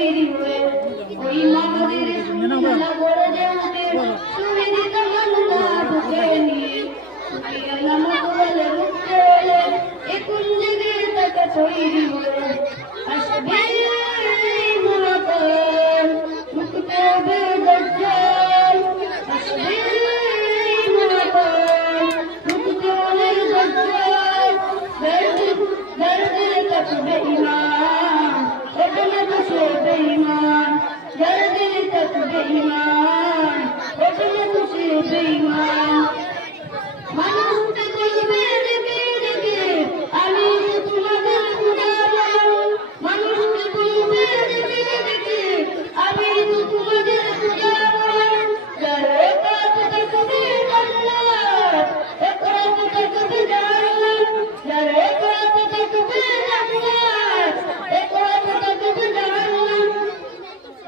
তৈরি হয়ে ওই মানবের মেলা করে যেতে সুবিধি তমন্না বুকে নিয়ে আল্লাহ মকবলে রুখতে এলে এ কুঞ্জের তাকে তৈরি হয়ে আসবে মুরাকান মুক্তে হবে দজ্জাল আসবে মুরাকান মুক্তে হবে দজ্জাল দর্দ তক বেঈমান ওঠে তো সে বেঈমান দর্দ তক বেঈমান ওঠে তো সে বেঈমান মানুষকে বলবে দেখে দেখে আমি তোমাদের খুদাবন মানুষকে বলবে দেখে দেখে আমি তোমাদের খুদাবন যারে কাজ দেখবে জান্নাত একরাত দেখবে জান্নাত যারে কাজ দেখবে জান্নাত একরাত দেখবে জান্নাত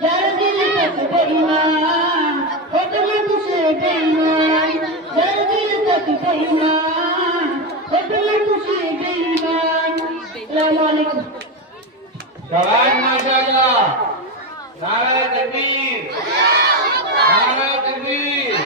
যার দিল তক বেঈমান ওঠে তো সে বেঈমান যার দিল তক বেঈমান ওঠে তো সে বেঈমান আসসালামু আলাইকুম সবাই মাশাআল্লাহ নারায়ে তাকবীর নারায়ে তাকবীর